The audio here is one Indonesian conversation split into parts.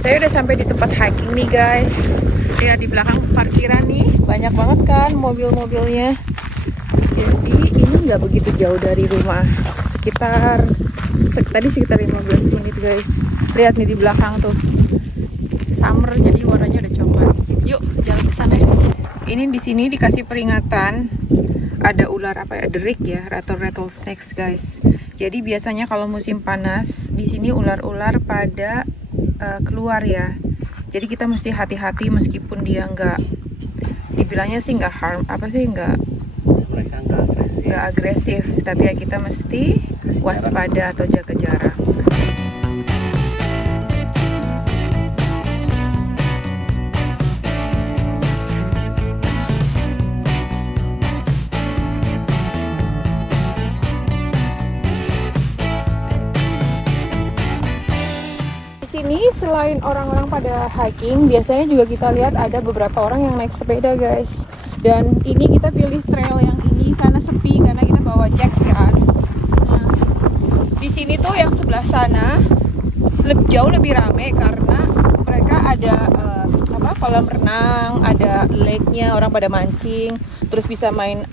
Saya udah sampai di tempat hiking nih guys. Lihat di belakang parkiran nih, banyak banget kan mobil-mobilnya. Jadi ini nggak begitu jauh dari rumah, tadi sekitar 15 menit guys. Lihat nih di belakang tuh, summer jadi warnanya udah coklat. Yuk jalan ke sana. Ini di sini dikasih peringatan ada ular derik ya, rattlesnakes guys. Jadi biasanya kalau musim panas di sini ular-ular pada keluar ya. Jadi kita mesti hati-hati meskipun dia dibilangnya sih mereka nggak agresif, tapi ya kita mesti waspada atau jaga jarak. Sini selain orang-orang pada hiking, biasanya juga kita lihat ada beberapa orang yang naik sepeda guys. Dan ini kita pilih trail yang ini karena sepi, karena kita bawa jacks kan. Nah, di sini tuh yang sebelah sana jauh lebih rame karena mereka ada kolam renang, ada lake-nya, orang pada mancing, terus bisa main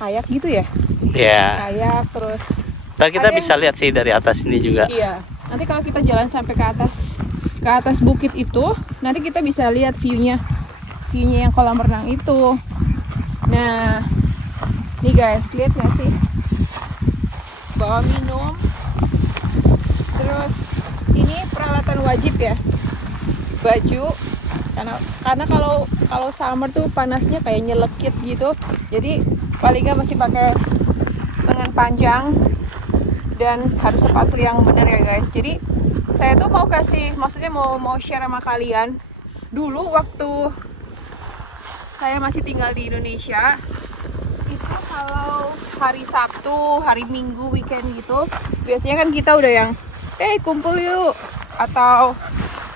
kayak gitu ya. Iya. Kayak terus. Nah, kita bisa lihat sih dari atas ini juga. Iya. Nanti kalau kita jalan sampai ke atas bukit itu, nanti kita bisa lihat view-nya yang kolam renang itu. Nah, nih guys, lihat nggak sih? Bawa minum. Terus ini peralatan wajib ya, baju. Karena kalau summer tuh panasnya kayak nyelekit gitu. Jadi paling nggak mesti pakai lengan panjang. Dan harus sepatu yang benar ya guys. Jadi saya tuh mau share sama kalian. Dulu waktu saya masih tinggal di Indonesia, itu kalau hari Sabtu, hari Minggu, weekend gitu, biasanya kan kita udah yang kumpul yuk, atau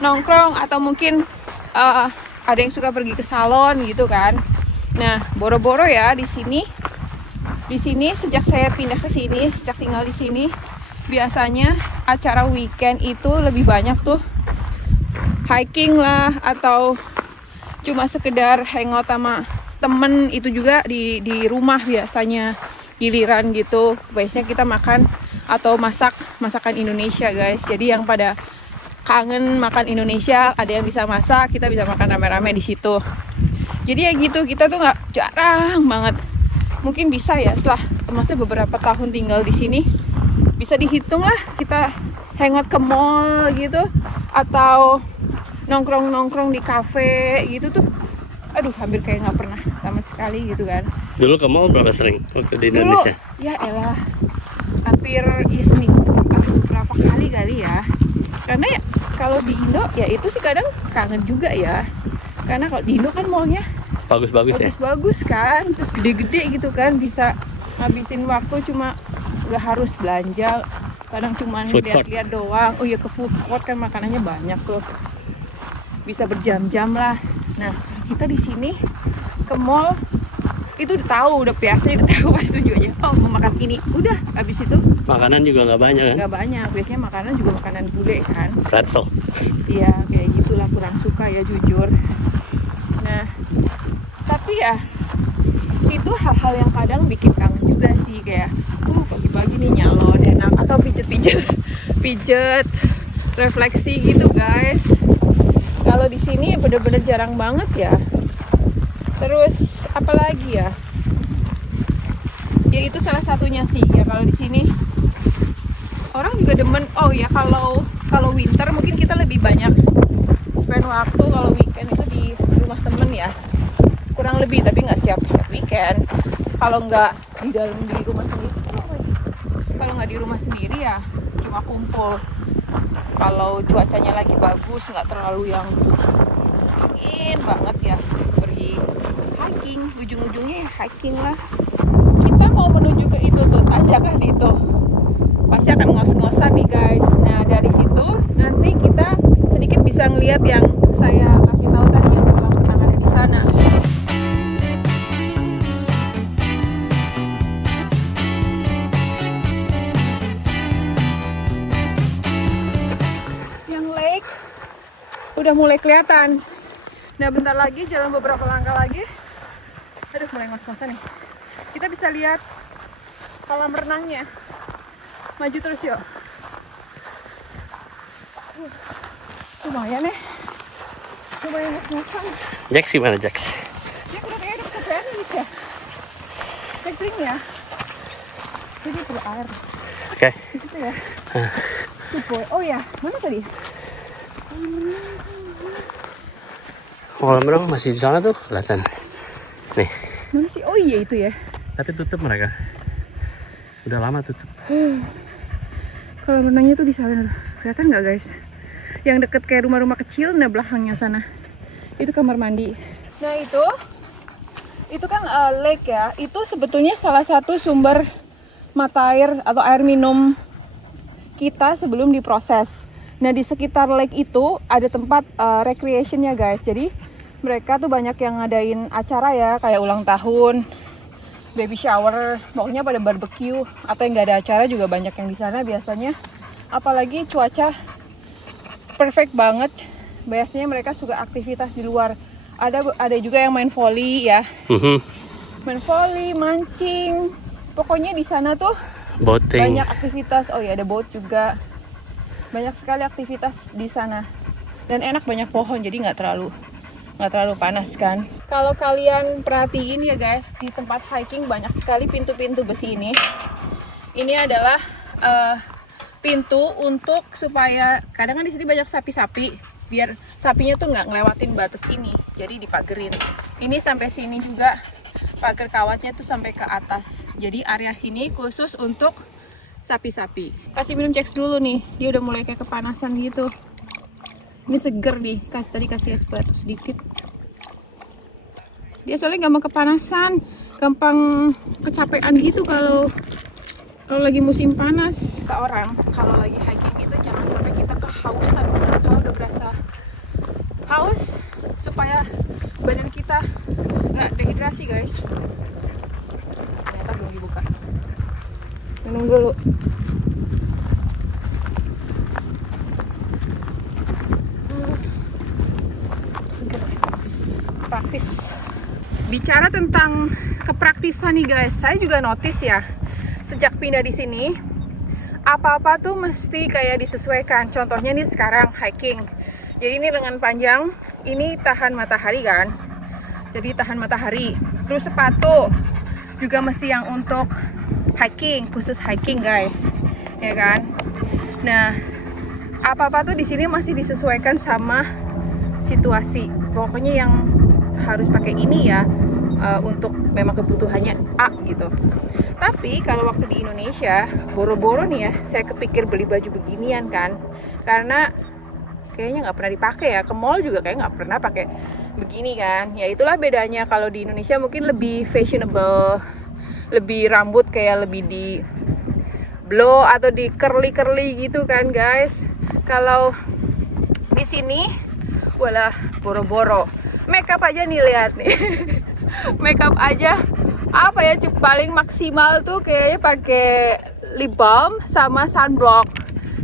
nongkrong, atau mungkin ada yang suka pergi ke salon gitu kan. Nah, boro-boro ya di sini sejak saya pindah ke sini, sejak tinggal di sini, biasanya acara weekend itu lebih banyak tuh hiking lah, atau cuma sekedar hangout sama temen. Itu juga di rumah biasanya giliran gitu. Biasanya kita makan atau masakan Indonesia guys. Jadi yang pada kangen makan Indonesia, ada yang bisa masak, kita bisa makan rame-rame di situ. Jadi ya gitu, kita tuh jarang banget. Mungkin bisa ya setelah beberapa tahun tinggal di sini, bisa dihitung lah kita hangout ke mall gitu, atau nongkrong di kafe gitu tuh. Aduh, hampir kayak nggak pernah sama sekali gitu kan. Dulu ke mall berapa sering waktu di Indonesia? Ya elah, hampir seminggu berapa kali ya. Karena ya kalau di Indo ya itu sih kadang kangen juga ya. Karena kalau di Indo kan mallnya bagus ya. Bagus kan, terus gede-gede gitu kan, bisa ngabisin waktu, cuma nggak harus belanja, kadang cuma lihat-lihat doang. Oh ya, ke food court kan makanannya banyak loh, bisa berjam-jam lah. Nah, kita di sini ke mall itu udah biasa, udah tahu pas tujuannya. Oh, mau makan ini, udah habis itu makanan juga nggak banyak kan? Nggak banyak, biasanya makanan juga makanan bule kan. Pretzel. Iya, kayak gitulah, kurang suka ya jujur. Nah, tapi ya itu hal-hal yang kadang bikin kangen juga sih, kayak pagi-pagi nih nyalon enak, atau pijet refleksi gitu guys. Kalau di sini bener-bener jarang banget ya. Terus apalagi ya itu salah satunya sih ya. Kalau di sini orang juga demen. Oh ya, kalau winter mungkin kita lebih banyak spend waktu kalau weekend itu di rumah temen ya, kurang lebih, tapi nggak siap weekend. Kalau nggak di rumah sendiri ya cuma kumpul. Kalau cuacanya lagi bagus, nggak terlalu yang dingin banget ya, pergi hiking, ujung-ujungnya hiking lah. Kita mau menuju ke itu tuh, tanjakan itu pasti akan ngos-ngosan nih guys. Nah, dari situ nanti kita sedikit bisa ngelihat yang saya kasih tahu tadi, yang kolam renang ada di sana. udah mulai kelihatan. Nah bentar lagi, jalan beberapa langkah lagi, aduh mulai ngos-ngosan nih, kita bisa lihat kolam renangnya. Maju terus yuk. Lumayan nih, lumayan ngos-ngosan. Jax gimana Jax? Dia udah kayak udah kecapean nih ya. Cek drink ya. Jadi perlu air. Oke. Di situ ya. Tuh boy. Oh ya, mana tadi? Kolam renang masih di sana tuh, kelihatan. Nih. Mana sih? Oh iya itu ya. Tapi tutup mereka. Udah lama tutup. Kolam renangnya tuh di sana. Kelihatan nggak guys? Yang deket kayak rumah-rumah kecil, nah belakangnya sana. Itu kamar mandi. Nah itu kan lake ya. Itu sebetulnya salah satu sumber mata air atau air minum kita sebelum diproses. Nah di sekitar lake itu ada tempat recreationnya guys. Jadi mereka tuh banyak yang ngadain acara ya, kayak ulang tahun, baby shower, pokoknya pada barbecue atau yang nggak ada acara juga banyak yang di sana biasanya. Apalagi cuaca perfect banget, biasanya mereka suka aktivitas di luar. Ada juga yang main volley ya, main volley, mancing. Pokoknya di sana tuh Boating. banyak aktivitas. Oh ya ada boat juga, banyak sekali aktivitas di sana. Dan enak, banyak pohon jadi nggak terlalu panas kan. Kalau kalian perhatiin ya guys, di tempat hiking banyak sekali pintu-pintu besi ini. Ini adalah pintu untuk supaya kadang kan di sini banyak sapi-sapi, biar sapinya tuh nggak ngelewatin batas ini, jadi dipagerin. Ini sampai sini juga pagar kawatnya tuh sampai ke atas. Jadi area sini khusus untuk sapi-sapi. Kasih minum Jax dulu nih, dia udah mulai kayak kepanasan gitu. Ini seger nih, tadi kasih es batu sedikit. Dia soalnya gampang kepanasan, gampang kecapean gitu kalau lagi musim panas. Kata orang, kalau lagi hiking itu jangan sampai kita kehausan. Kalau udah berasa haus, supaya badan kita nggak dehidrasi guys. Ternyata belum dibuka. Minum dulu. Praktis. Bicara tentang kepraktisan nih guys, saya juga notice ya, sejak pindah di sini apa-apa tuh mesti kayak disesuaikan. Contohnya nih sekarang hiking, jadi ini lengan panjang, ini tahan matahari kan, jadi tahan matahari. Terus sepatu juga mesti yang untuk hiking, khusus hiking guys, ya kan. Nah apa-apa tuh di sini masih disesuaikan sama situasi. Pokoknya yang harus pakai ini ya, untuk memang kebutuhannya A gitu. Tapi kalau waktu di Indonesia, boro-boro nih ya, saya kepikir beli baju beginian kan, karena kayaknya nggak pernah dipakai ya. Ke mall juga kayak nggak pernah pakai begini kan. Ya itulah bedanya. Kalau di Indonesia mungkin lebih fashionable, lebih rambut kayak lebih di blow atau di curly gitu kan guys. Kalau di sini walah boro-boro. Makeup aja nih, lihat nih. Makeup aja apa ya, paling maksimal tuh kayaknya pakai lip balm sama sunblock.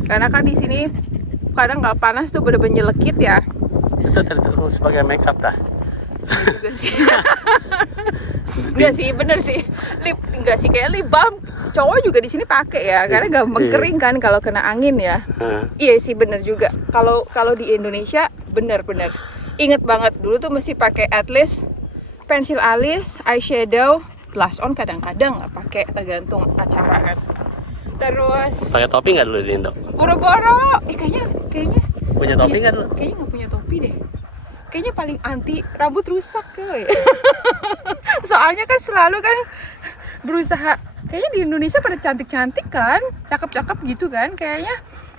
Karena kan di sini kadang nggak panas tuh, bener-bener nyelekit ya. Itu terhitung sebagai makeup dah. Juga sih. Enggak sih, bener sih. Enggak sih, kayak lip balm cowok juga di sini pakai ya, karena gampang kering kan kalau kena angin ya. Iya sih, bener juga. Kalau di Indonesia bener-bener inget banget dulu tuh mesti pakai at least pensil alis, eyeshadow, blush on kadang-kadang nggak pakai, tergantung acara kan. Terus Pakai topi nggak dulu di Indo? boro-boro, kayaknya Punya topi nggak dulu? Kayaknya nggak punya topi deh. Kayaknya paling anti rambut rusak coy. Soalnya kan selalu kan berusaha, kayaknya di Indonesia pada cantik-cantik kan, cakep-cakep gitu kan. Kayaknya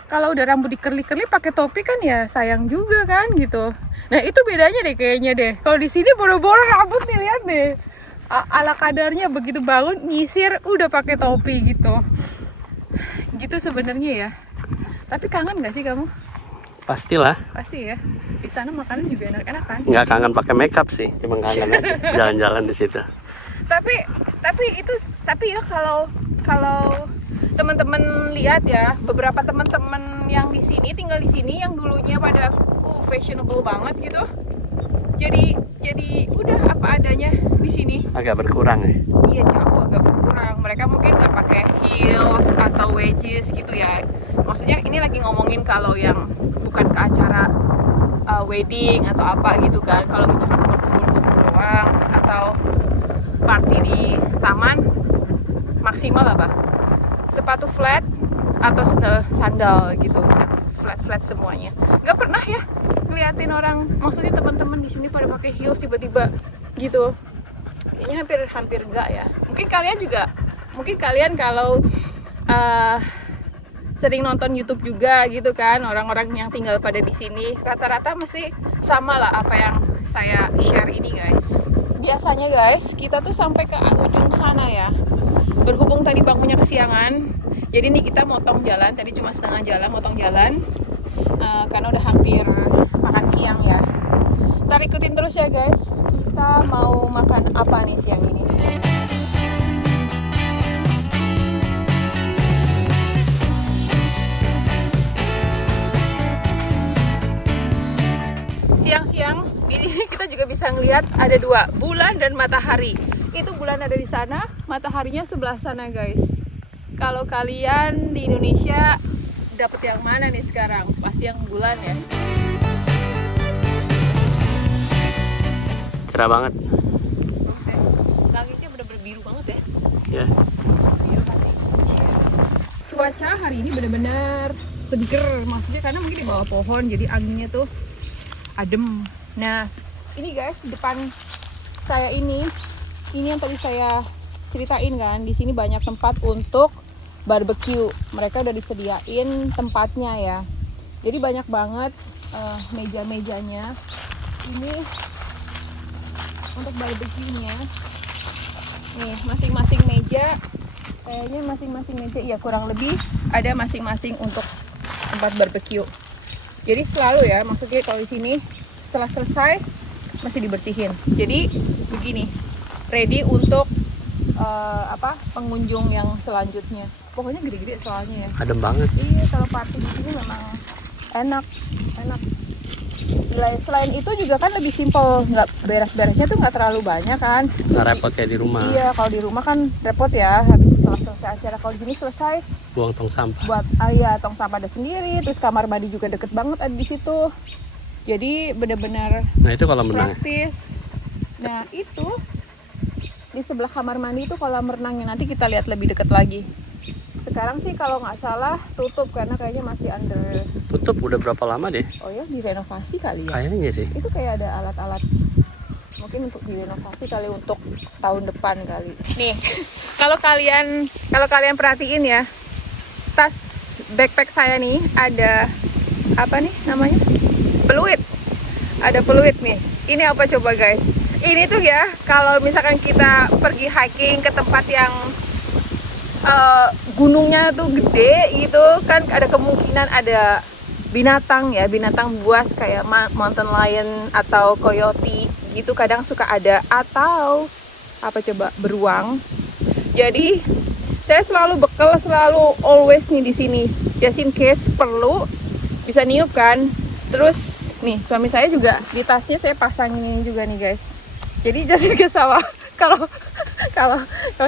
kalau udah rambut dikerli-kerli pakai topi kan ya sayang juga kan gitu. Nah itu bedanya deh kayaknya deh. Kalau di sini boro-boro rambut nih, lihat deh. Ala kadarnya begitu bangun nyisir udah pakai topi gitu. Gitu sebenarnya ya. Tapi kangen nggak sih kamu? Pastilah. Pasti ya. Di sana makanan juga enak-enak kan? Nggak kangen pakai makeup sih, cuma kangen aja jalan-jalan di situ. Tapi ya kalau teman-teman lihat ya, beberapa teman-teman yang di sini tinggal di sini yang dulunya pada fashionable banget gitu. Jadi udah apa adanya di sini. Agak berkurang ya. Iya, jauh agak berkurang. Mereka mungkin nggak pakai heels atau wedges gitu ya. Maksudnya ini lagi ngomongin kalau yang bukan ke acara wedding atau apa gitu kan. Kalau misalkan cuma kumpul-kumpul doang atau party di taman, maksimal apa? Sepatu flat atau sandal gitu, flat semuanya. Nggak pernah ya ngeliatin orang, maksudnya teman-teman di sini pada pakai heels tiba-tiba gitu. Kayaknya hampir enggak ya. Mungkin kalian kalau sering nonton YouTube juga gitu kan, orang-orang yang tinggal pada di sini rata-rata mesti sama lah apa yang saya share ini guys. Biasanya guys kita tuh sampai ke ujung sana ya. Berhubung tadi bangkunya kesiangan, jadi nih kita motong jalan. Tadi cuma setengah jalan, motong jalan karena udah hampir makan siang ya. Ntar ikutin terus ya guys. Kita mau makan apa nih siang ini? Siang-siang di sini kita juga bisa ngelihat ada dua, bulan dan matahari. Itu bulan ada di sana, mataharinya sebelah sana guys. Kalau kalian di Indonesia dapet yang mana nih sekarang? Pasti yang bulan ya. Cerah banget. Bagus ya. Langitnya bener-bener biru banget ya. Ya. Biru hati. Cuaca hari ini bener-bener seger, maksudnya karena mungkin di bawah pohon jadi anginnya tuh adem. Nah, ini guys, di depan saya ini yang tadi saya ceritain kan, di sini banyak tempat untuk barbecue. Mereka udah disediain tempatnya ya. Jadi banyak banget meja-mejanya. Ini untuk barbecue-nya. Nih, masing-masing meja, kayaknya masing-masing meja ya kurang lebih ada masing-masing untuk tempat barbecue. Jadi selalu ya, maksudnya kalau di sini setelah selesai masih dibersihin. Jadi begini, ready untuk pengunjung yang selanjutnya. Pokoknya gede-gede soalnya ya. Adem banget. Iya, kalau party di sini memang enak. Selain itu juga kan lebih simpel, nggak beres-beresnya tuh nggak terlalu banyak kan. Nggak repot kayak di rumah. Iya, kalau di rumah kan repot ya, habis setelah selesai acara. Kalau di sini selesai Buang tong sampah. buat tong sampah ada sendiri, terus kamar mandi juga deket banget ada di situ. Jadi benar-benar Nah itu kolam renang. praktis. Nah itu di sebelah kamar mandi itu kolam renangnya, nanti kita lihat lebih deket lagi. Sekarang sih kalau nggak salah tutup karena kayaknya masih under. Tutup udah berapa lama deh? Oh ya, direnovasi kali ya. Kayaknya sih. Itu kayak ada alat-alat mungkin untuk direnovasi kali untuk tahun depan kali. Nih, kalau kalian perhatiin ya, tas backpack saya nih ada apa nih namanya? Peluit. Ada peluit nih. Ini apa coba guys? Ini tuh ya, kalau misalkan kita pergi hiking ke tempat yang gunungnya tuh gede gitu kan, ada kemungkinan ada binatang ya, binatang buas kayak mountain lion atau coyote gitu kadang suka ada, atau apa coba, beruang. Jadi saya selalu bekal, selalu always nih di sini, just in case perlu bisa niup kan. Terus nih suami saya juga di tasnya saya pasangin juga nih guys. Jadi just in case kalau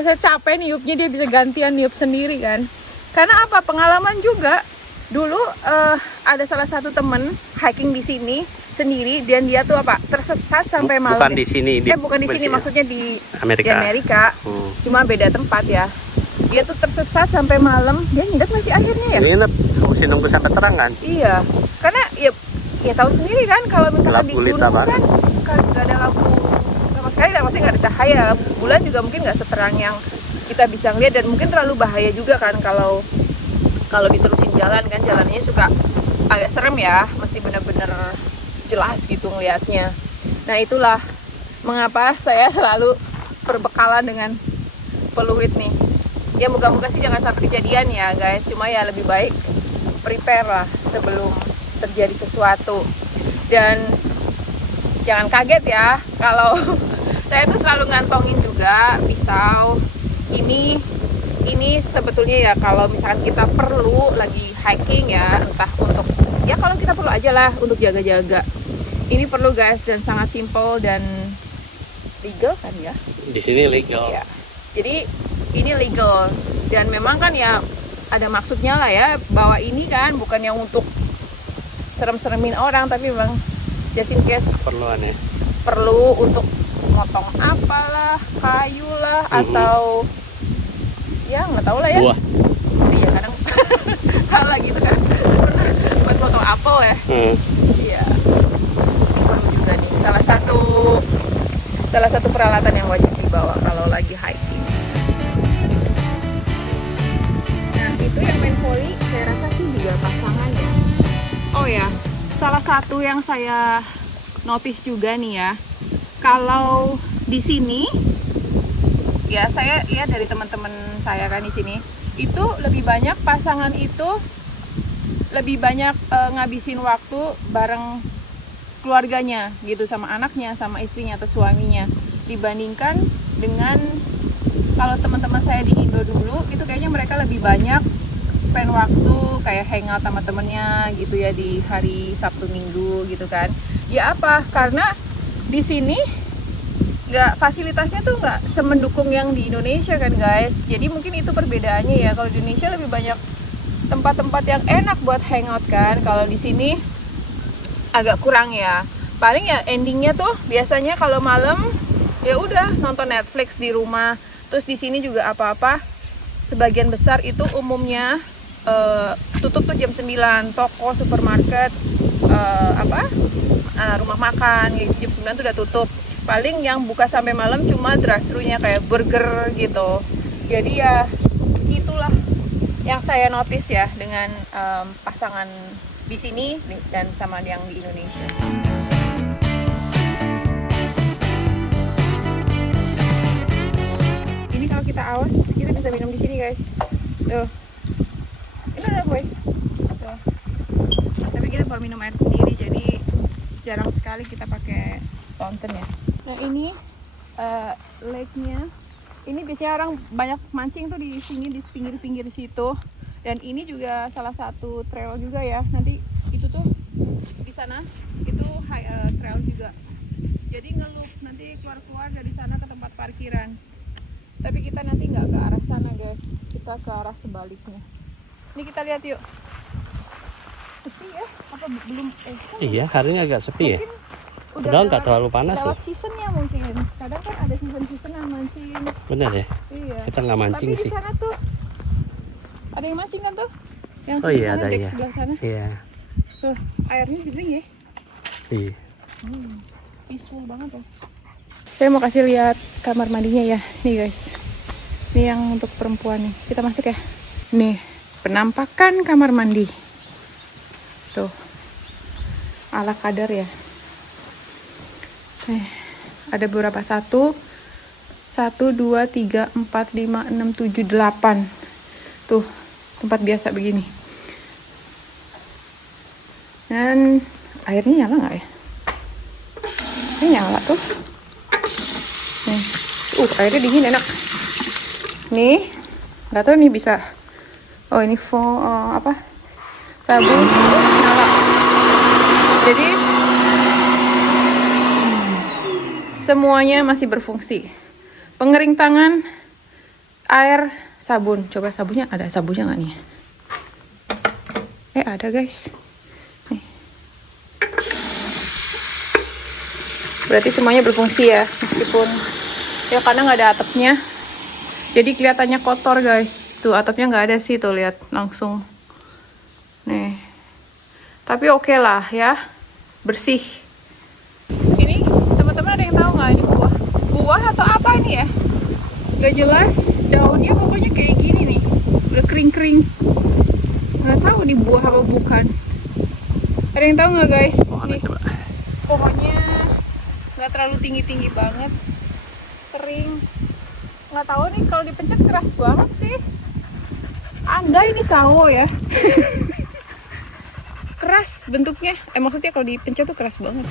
saya capek niupnya, dia bisa gantian niup sendiri kan. Karena apa, pengalaman juga dulu ada salah satu temen hiking di sini sendiri, dan dia tuh apa, tersesat sampai malam. Bukan di sini. Bukan di sini, maksudnya di Amerika. Cuma beda tempat ya. Dia tuh tersesat sampai malam, dia nginep masih akhirnya ya. Nginep, mesti nunggu sampai terang kan. Iya, karena ya tahu sendiri kan kalau misalkan di gunung kan nggak ada lampu sama sekali, dan maksudnya nggak ada cahaya. Bulan juga mungkin nggak seterang yang kita bisa ngeliat, dan mungkin terlalu bahaya juga kan kalau diterusin jalan kan, jalannya suka agak serem ya, masih bener-bener jelas gitu ngeliatnya. Nah itulah mengapa saya selalu berbekalan dengan peluit nih. Ya moga-moga sih jangan sampai kejadian ya guys, cuma ya lebih baik prepare lah sebelum terjadi sesuatu. Dan jangan kaget ya kalau saya tuh selalu ngantongin juga pisau. Ini ini sebetulnya ya kalau misalkan kita perlu lagi hiking ya, entah untuk ya kalau kita perlu aja lah untuk jaga-jaga. Ini perlu guys, dan sangat simple dan legal kan ya. Di sini legal. Ya. Jadi ini legal dan memang kan ya ada maksudnya lah ya, bahwa ini kan bukan yang untuk serem-seremin orang, tapi memang just in case perlu untuk motong apalah, kayu lah, atau ya nggak tahu lah ya. Buah. Iya kadang kalau lagi itu kan buat motong apel ya. Iya. Perlu juga nih salah satu peralatan yang wajib dibawa kalau lagi hiking. Nah itu yang main volley saya rasa sih juga pasangan ya. Oh ya, salah satu yang saya notice juga nih ya, kalau di sini ya saya lihat dari teman-teman saya kan di sini itu lebih banyak pasangan itu lebih banyak ngabisin waktu bareng keluarganya gitu, sama anaknya, sama istrinya atau suaminya, dibandingkan dengan kalau teman-teman saya di Indo dulu itu kayaknya mereka lebih banyak spend waktu kayak hangout sama temennya gitu ya di hari Sabtu Minggu gitu kan. Ya apa? Karena di sini fasilitasnya tuh nggak semendukung yang di Indonesia kan guys. Jadi mungkin itu perbedaannya ya. Kalau di Indonesia lebih banyak tempat-tempat yang enak buat hangout kan. Kalau di sini agak kurang ya. Paling ya endingnya tuh biasanya kalau malam ya udah nonton Netflix di rumah. Terus di sini juga apa-apa sebagian besar itu umumnya tutup tuh jam 9. Toko, supermarket, rumah makan gitu, jam 9 tuh udah tutup. Paling yang buka sampai malam cuma drive-thru-nya kayak burger gitu. Jadi ya itulah yang saya notice ya dengan pasangan di sini dan sama yang di Indonesia. Ini kalau kita awas kita bisa minum di sini guys. Tuh. Ini ada boy. Tuh. Tapi kita bawa minum air sendiri, jadi jarang sekali kita pakai fountain ya. Nah ini lake-nya. Ini biasanya orang banyak mancing tuh di sini, di pinggir-pinggir situ. Dan ini juga salah satu trail juga ya. Nanti itu tuh di sana itu trail juga. Jadi ngeloop nanti keluar dari sana ke tempat parkiran. Tapi kita nanti nggak ke arah sana guys. Kita ke arah sebaliknya. Ini kita lihat yuk. Sepi ya? Apa belum? Iya, hari ini agak sepi ya. Udah nggak terlalu panas loh. Lewat seasonnya mungkin. Kadang kan ada season yang mancing. Bener ya? Iya. Kita nggak mancing tapi sih. Tapi di sana tuh ada yang mancing kan tuh? Yang iya sana, ada dek ya. sebelah sana. Iya. Tuh, airnya jernih ya. Iya. Peaceful banget ya. Saya mau kasih lihat kamar mandinya ya. Nih guys. Ini yang untuk perempuan nih. Kita masuk ya. Nih, penampakan kamar mandi. Tuh. Ala kadar ya. Ada beberapa 1, 2, 3, 4, 5, 6, 7, 8. Tuh, tempat biasa begini. Dan airnya nyala nggak ya? Ini nyala tuh. Nih, airnya dingin enak. Nih, nggak tahu nih bisa. Oh ini sabun nyala. Jadi semuanya masih berfungsi. Pengering tangan, air, sabun. Coba sabunnya, ada sabunnya nggak nih? Ada guys. Nih. Berarti semuanya berfungsi ya, meskipun ya karena nggak ada atapnya. Jadi kelihatannya kotor guys. Tuh atapnya nggak ada sih, tuh lihat langsung. Nih. Tapi oke lah ya, bersih. Ini teman-teman ada yang tahu nggak ini buah atau apa ini ya? Gak jelas, daunnya pokoknya kayak gini nih, udah kering-kering. Nggak tahu nih buah apa bukan. Ada yang tahu nggak guys? Nih, pohonnya nggak terlalu tinggi-tinggi banget, kering. Nggak tahu nih, kalau dipencet keras banget sih. Anda ini sawo ya. Keras bentuknya. Maksudnya kalau dipencet tuh keras banget.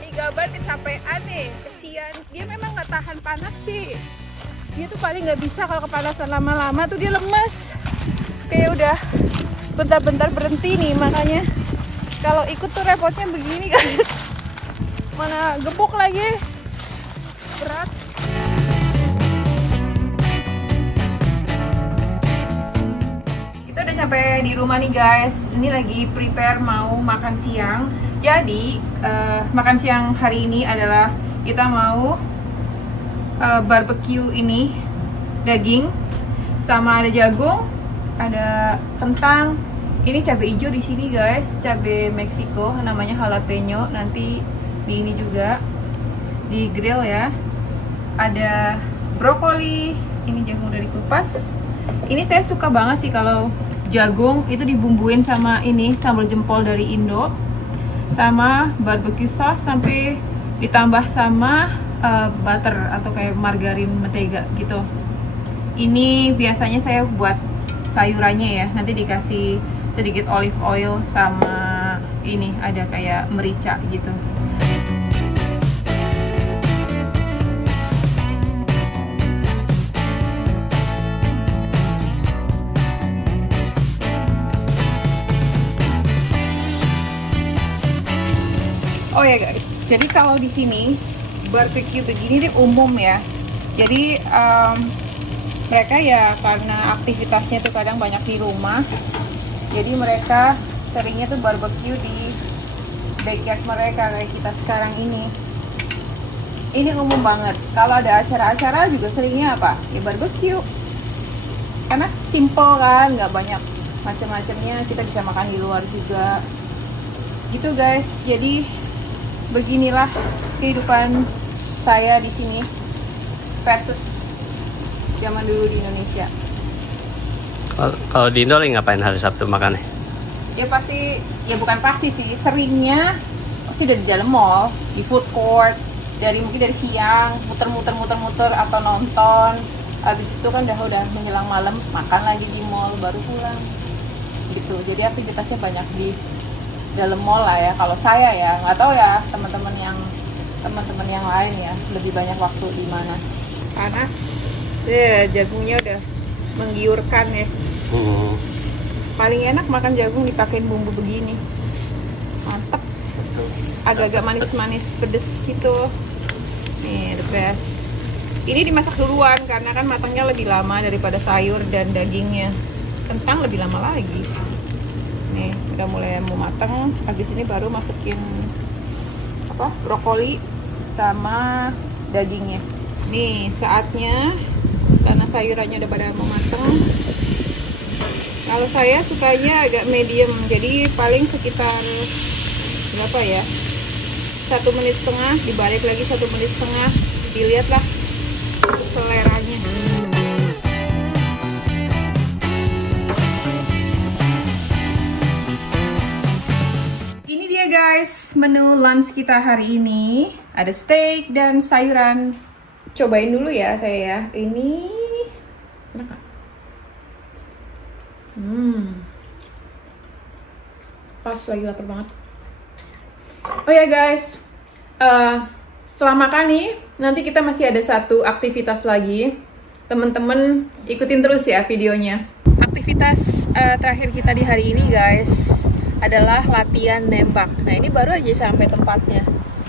Ini gambar kecapean nih, kesian. Dia memang nggak tahan panas sih. Dia tuh paling nggak bisa kalau kepanasan lama-lama tuh dia lemes. Kayak udah bentar-bentar berhenti nih, makanya kalau ikut tuh repotnya begini guys. Mana gebuk lagi, berat. Kita udah sampai di rumah nih guys. Ini lagi prepare mau makan siang. Jadi makan siang hari ini adalah kita mau barbecue ini, daging, sama ada jagung, ada kentang. Ini cabai hijau di sini guys, cabai Meksiko namanya jalapeno. Nanti di ini juga di grill ya. Ada brokoli, ini jagung udah dikupas. Ini saya suka banget sih kalau jagung itu dibumbuin sama ini sambal jempol dari Indo, sama barbecue sauce sampai ditambah sama butter atau kayak margarin mentega gitu. Ini biasanya saya buat sayurannya ya, nanti dikasih sedikit olive oil sama ini ada kayak merica gitu. Oh ya guys, jadi kalau di sini barbecue begini dia umum ya. Jadi mereka ya karena aktivitasnya tuh kadang banyak di rumah, jadi mereka seringnya tuh barbecue di backyard mereka kayak kita sekarang ini. Ini umum banget. Kalau ada acara-acara juga seringnya apa? Ya barbecue. Karena simple kan, nggak banyak macam-macamnya. Kita bisa makan di luar juga. Gitu guys. Jadi beginilah kehidupan saya di sini versus zaman dulu di Indonesia. Kalau di Indo lagi ngapain hari Sabtu makannya? Ya pasti, ya bukan pasti sih, seringnya pasti dari dalam mall, di food court, mungkin dari siang muter-muter atau nonton. Habis itu kan udah menjelang malam makan lagi di mall baru pulang. Gitu. Jadi aktivitasnya banyak di dalam mall lah ya. Kalau saya ya nggak tahu ya teman-teman yang lain ya lebih banyak waktu di mana. Panas, jagungnya udah menggiurkan ya. Paling enak makan jagung dipakein bumbu begini, mantep. Agak-agak manis-manis pedes gitu. Nih the best. Ini dimasak duluan karena kan matangnya lebih lama daripada sayur dan dagingnya. Kentang lebih lama lagi. Nih udah mulai mau matang, habis ini baru masukin brokoli sama dagingnya. Nih saatnya, karena sayurannya udah pada mau matang. Kalau saya sukanya agak medium, jadi paling sekitar berapa ya, 1 menit setengah, dibalik lagi 1 menit setengah, dilihatlah seleranya. Ini dia guys, menu lunch kita hari ini. Ada steak dan sayuran. Cobain dulu ya saya ya. Ini enak gak? Pas lagi lapar banget. Oh ya guys, setelah makan nih, nanti kita masih ada satu aktivitas lagi. Temen-temen ikutin terus ya videonya. Aktivitas terakhir kita di hari ini guys adalah latihan nembak. Nah ini baru aja sampai tempatnya.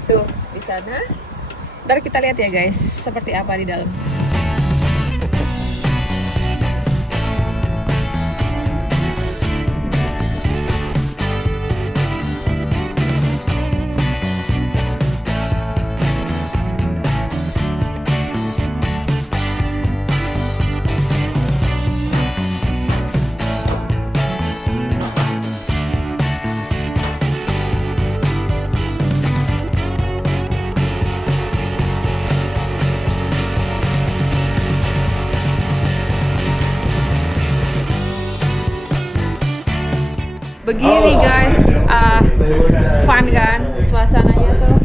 Tuh di sana. Ntar kita lihat ya guys, seperti apa di dalam. Begini nih guys, fun kan, suasananya tuh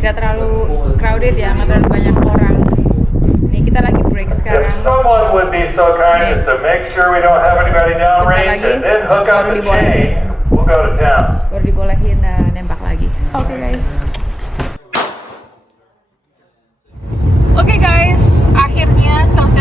gak terlalu crowded ya, gak terlalu banyak orang. Nih kita lagi break sekarang. If someone would be so kind as to make sure we don't have anybody downrange and then hook up the chain, we'll go to town. Baru dibolehin nembak lagi. Oke guys. Oke guys, akhirnya selesai